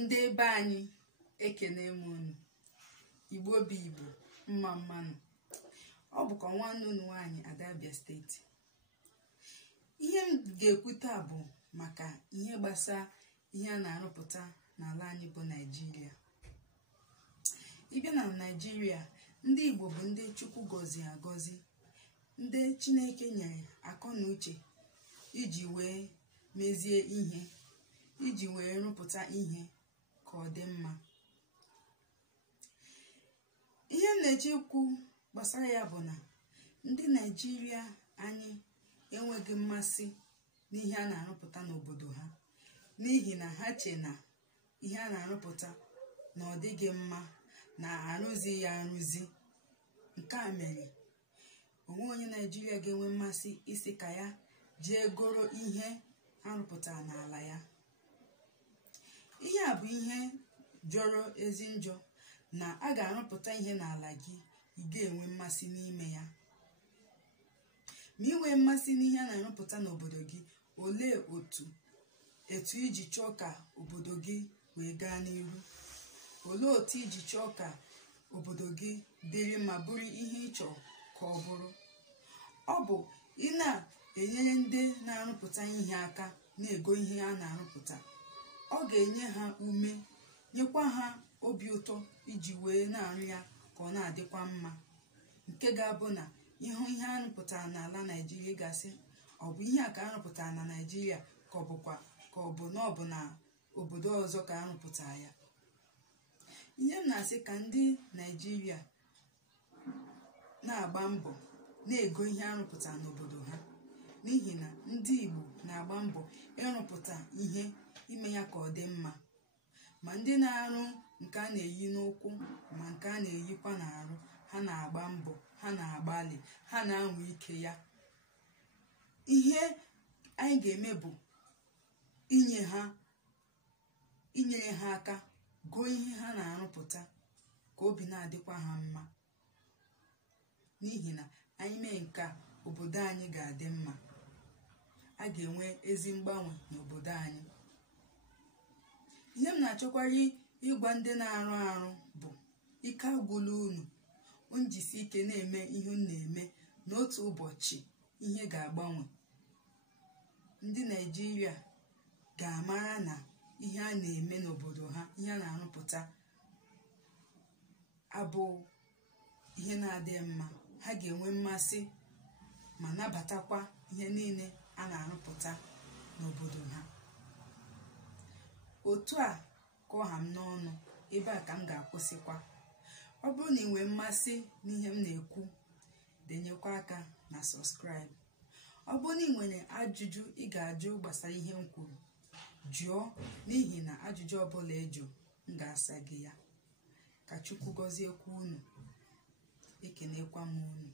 Ndị ebe anyị ekene m unu. Igbo bụ Igbo, mma mmanụ. Ọ bụkwa nwanne unu nwaanyị Ada Abia steeti. Ihe m ga-ekwu taa bụ maka ihe gbasara ihe a na-arụpụta n'ala anyị bụ Naịjirịa. Ịbịa na Naịjirịa, ndị Igbo bụ ndị Chukwu gọziri agọzi, ndị Chineke nyere akọ na uche iji wee mezie ihe, iji wee rụpụta ihe ka ọ dị mma. Ihe m na-eche ikwu gbasara ya bụ na ndị Naịjirịa anyị enweghị mmasị n'ihe a na-arụpụta n'obodo ha, n'ihi na ha che na ihe a na-arụpụta na ọ dịghị mma, na arụzi ya arụzi. Nke a mere onwe onye Naịjirịa ga-enwe mmasị isi ka ya jee goro ihe arụpụtara n'ala ya. Ihe a bụ ihe jọrọ ezi njọ, na a ga-arụpụta ihe n'ala gị, ị ga-enwe mmasị n'ime ya. Ma inwe mmasị n'ihe a na-arụpụta n'obodo gị, olee etu iji chọọ ka obodo gị wee gaa n'ihu? Olee otu iji chọọ ka obodo gị dịrị ma bụrụ ihe ị chọrọ ka ọ bụrụ? Ọ bụ ị na-enyere ndị na-arụpụta ihe aka na-ego ihe a na-arụpụta. Ọ ga-enye ha ume, nyekwa ha obi ụtọ iji wee na-arụ ya ka ọ na-adịkwa mma, nke ga-abụ na ịhụ ihe a rụpụtara n'ala Naịjirịa gasị, ọ bụ ihe a ka a rụpụtara na Naịjirịa ka ọ bụ na ọ bụ na obodo ọzọ ka a rụpụtara ya. Ihe m na-asị ka ndị Naịjirịa na-agba mbọ na-ego ihe a rụpụtara n'obodo ha, n'ihi na ndị Igbo na-agba mbọ ịrụpụta ihe, ime ya ka ọ dị mma. Ma ndị na-arụ nke a na-eyi n'ụkwụ ma nke a na-eyikwa n'arụ, ha na-agba mbọ, ha na-agbalị, ha na-anwa ike ya. Ihe anyị ga-eme bụ inyere ha aka goo ihe ha na-arụpụta ka obi na-adịkwa ha mma, n'ihi na anyị mee nke a, obodo anyị ga-adị mma. A ga-enwe ezi mgbanwe n'obodo anyị. Ihe m na-achọkwara ịgwa ndị na-arụ arụ bụ, ike agwụla unu. Njisi ike na-eme ihe unu na-eme, n'otu ụbọchị ihe ga-agbanwe. Ndị Naịjirịa ga-amara na ihe a na-eme n'obodo ha, ihe a na-arụpụta abụ ihe na-adị mma. Ha ga-enwe mmasị ma nabatakwa ihe niile a na-arụpụta n'obodo ha. Otu a ka ọha m n'ọnụ, ebe a ka m ga-akwụsịkwa. Ọ bụrụ na ị nwee mmasị n'ihe m na-ekwu, denyekwa aka na subscribe. Ọ bụrụ na ị nwere ajụjụ ị ga-ajụ gbasara ihe m kwuru, jụọ, n'ihi na ajụjụ ọbụla ịjụ, m ga-asa gị ya. Ka Chukwu gọziekwa unu. Ekenekwa m unu.